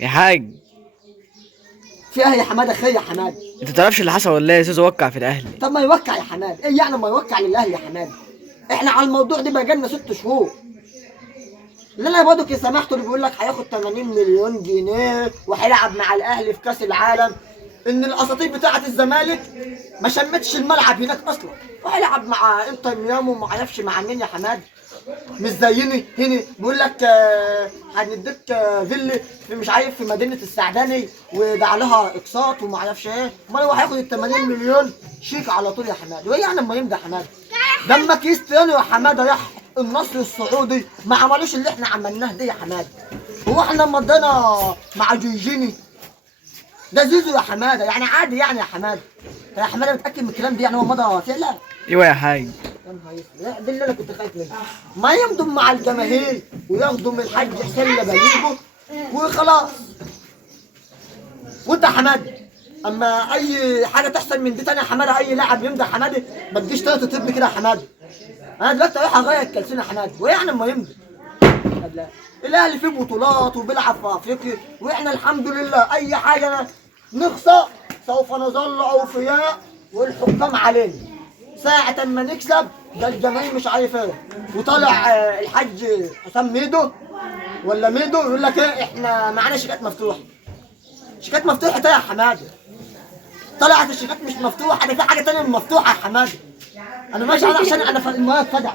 يا حاج، فيها يا حماده خير يا حماده. انت تعرفش اللي حصل ولا ايه؟ زيزو وقع في الاهلي. طب ما يوقع يا حماده، ايه يعني ما يوقع للاهلي يا حماده؟ احنا على الموضوع ده بقى لنا 6 شهور. اللي انا برضك سمعته اللي بيقول لك هياخد 80 مليون جنيه وهيلعب مع الاهلي في كاس العالم، ان الاساطير بتاعه الزمالك ما شمتش الملعب هناك اصلا، وهيلعب مع انتر ميامي وما عرفش مع مين يا حماد. مش زيني هنا بيقول لك هنديك فيلا في مش عارف في مدينه السعداني وده عليها اقساط وما اعرفش ايه، امال هو هياخد ال 80 مليون شيك على طول يا حماد. وايه يعني اما يمدى يا حماد؟ لما كريستيانو يا حماده راح النصر السعودي ما عملوش اللي احنا عملناه ده يا حماده. هو احنا مضينا مع جورجيني؟ ده زيزو يا حماده، يعني عادي يعني يا حماده. يا حماده متاكد من الكلام ده؟ يعني هو مضى فعلا؟ ايوه يا حاج. يا نهار اسود، لا، ده اللي انا كنت خايف منه. ما يمضوا مع الجماهير وياخدوا من الحاج حسين لبليغه وخلاص. وانت يا حماده اما اي حاجه تحصل من دي تاني يا حماده، اي لاعب يمضي يا حماده ما تجيش تطب كده يا حماده. انا دلوقتي اروح اغير الكالسين يا حماده، وايه يعني اما يمضي؟ طب لا، الاهلي فيه بطولات وبيلعب في افريقيا، واحنا الحمد لله اي حاجه نخسر سوف نظل اوفياء والحكام علينا. ساعة ما نكسب ده الجماهير مش عارف ايه، وطالع الحاج حسام ميدو ولا ميدو يقول لك ايه احنا معانا شيكات مفتوحه. شيكات مفتوحه ايه يا حماده؟ طلعت الشيكات مش مفتوحه، ده في حاجه تانيه مفتوحه يا حماده. انا ماشي انا عشان انا المواد فدع.